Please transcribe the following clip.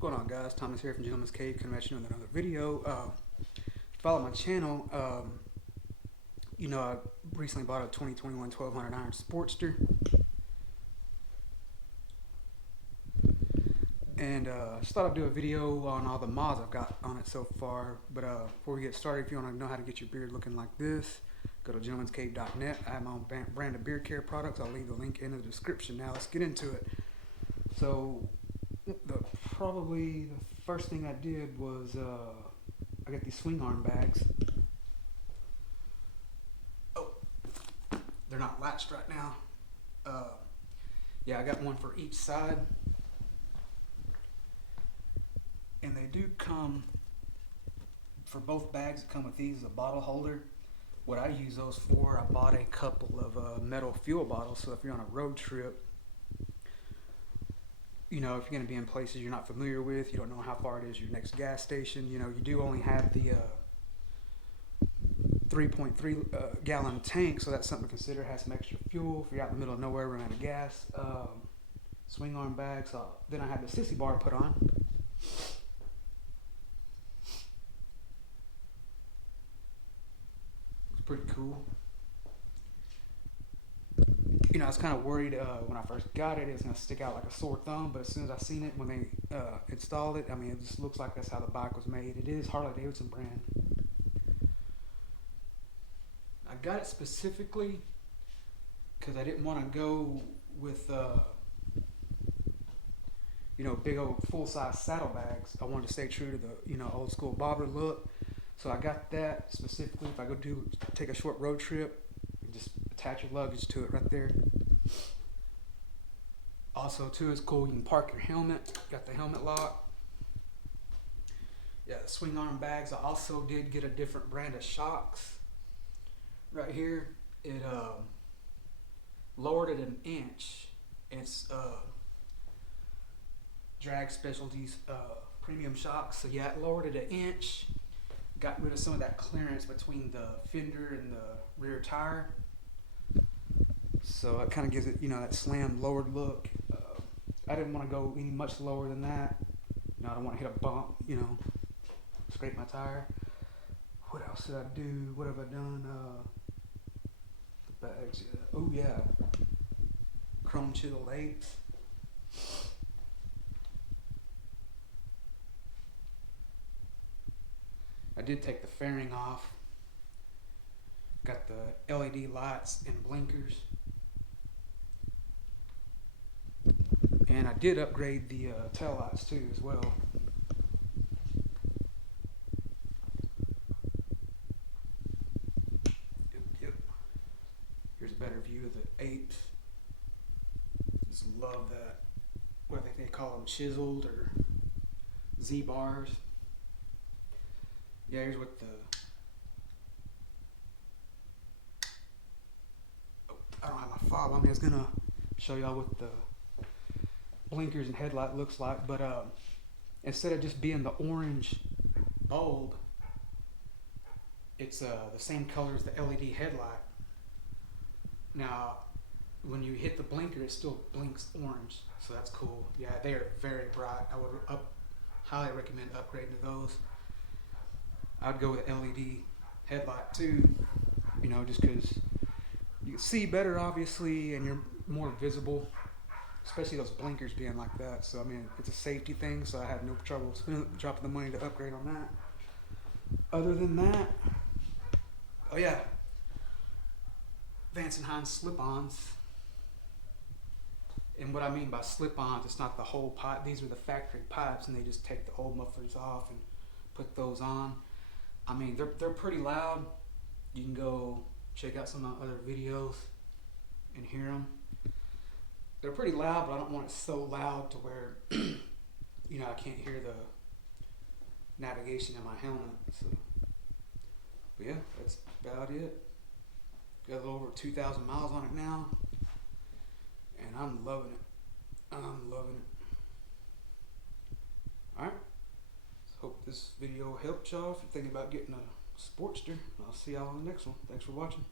What's going on, guys? Thomas here from Gentleman's Cave, coming at you with another video. Follow my channel. I recently bought a 2021 1200 Iron Sportster, and just thought I'd do a video on all the mods I've got on it so far. But before we get started, if you want to know how to get your beard looking like this, go to gentleman'scave.net. I have my own brand of beard care products. I'll leave the link in the description. Now let's get into it. So probably the first thing I did was I got these swing arm bags. Oh, they're not latched right now. Yeah, I got one for each side, and they do come for both bags. That come with these, a bottle holder. What I use those for, I bought a couple of metal fuel bottles, so if you're on a road trip, if you're going to be in places you're not familiar with, you don't know how far it is to your next gas station, you do only have the 3.3 gallon tank, so that's something to consider. It has some extra fuel if you're out in the middle of nowhere running out of gas. Swing arm bags. Then I had the sissy bar put on. It's pretty cool. I was kind of worried when I first got it was going to stick out like a sore thumb, but as soon as I seen it when they installed it, it just looks like that's how the bike was made. It is Harley Davidson brand. I got it specifically because I didn't want to go with big old full-size saddlebags. I wanted to stay true to the old school bobber look, so I got that specifically if I go take a short road trip. Just attach your luggage to it right there. Also, too, it's cool. You can park your helmet. Got the helmet lock. Yeah, the swing arm bags. I also did get a different brand of shocks. Right here, it lowered it an inch. It's Drag Specialties premium shocks. So yeah, it lowered it an inch. Got rid of some of that clearance between the fender and the rear tire. So it kind of gives it, that slammed, lowered look. I didn't want to go any much lower than that. I don't want to hit a bump, scrape my tire. What else did I do? What have I done? The bags. Oh yeah, chrome chiseled 8s. I did take the fairing off. Got the LED lights and blinkers. And I did upgrade the tail lights too as well. Yep. Here's a better view of the 8. Just love that. What do they call them? Chiseled or Z-bars. Yeah, here's what the... I don't have my fob on me. I was going to show y'all what the blinkers and headlight looks like, but instead of just being the orange bulb, it's the same color as the LED headlight. Now, when you hit the blinker, it still blinks orange, so that's cool. Yeah, they are very bright. I would highly recommend upgrading to those. I'd go with LED headlight too, just because you can see better, obviously, and you're more visible, especially those blinkers being like that. So, it's a safety thing, so I had no trouble dropping the money to upgrade on that. Other than that, oh yeah, Vance and Heinz Slip-Ons. And what I mean by slip-ons, it's not the whole pipe. These are the factory pipes, and they just take the old mufflers off and put those on. They're pretty loud. You can go check out some of my other videos and hear them. They're pretty loud, but I don't want it so loud to where I can't hear the navigation in my helmet. So, but yeah, that's about it. Got a little over 2,000 miles on it now, and I'm loving it. I'm loving it. All right. Hope this video helped y'all if you're thinking about getting a Sportster. I'll see y'all on the next one. Thanks for watching.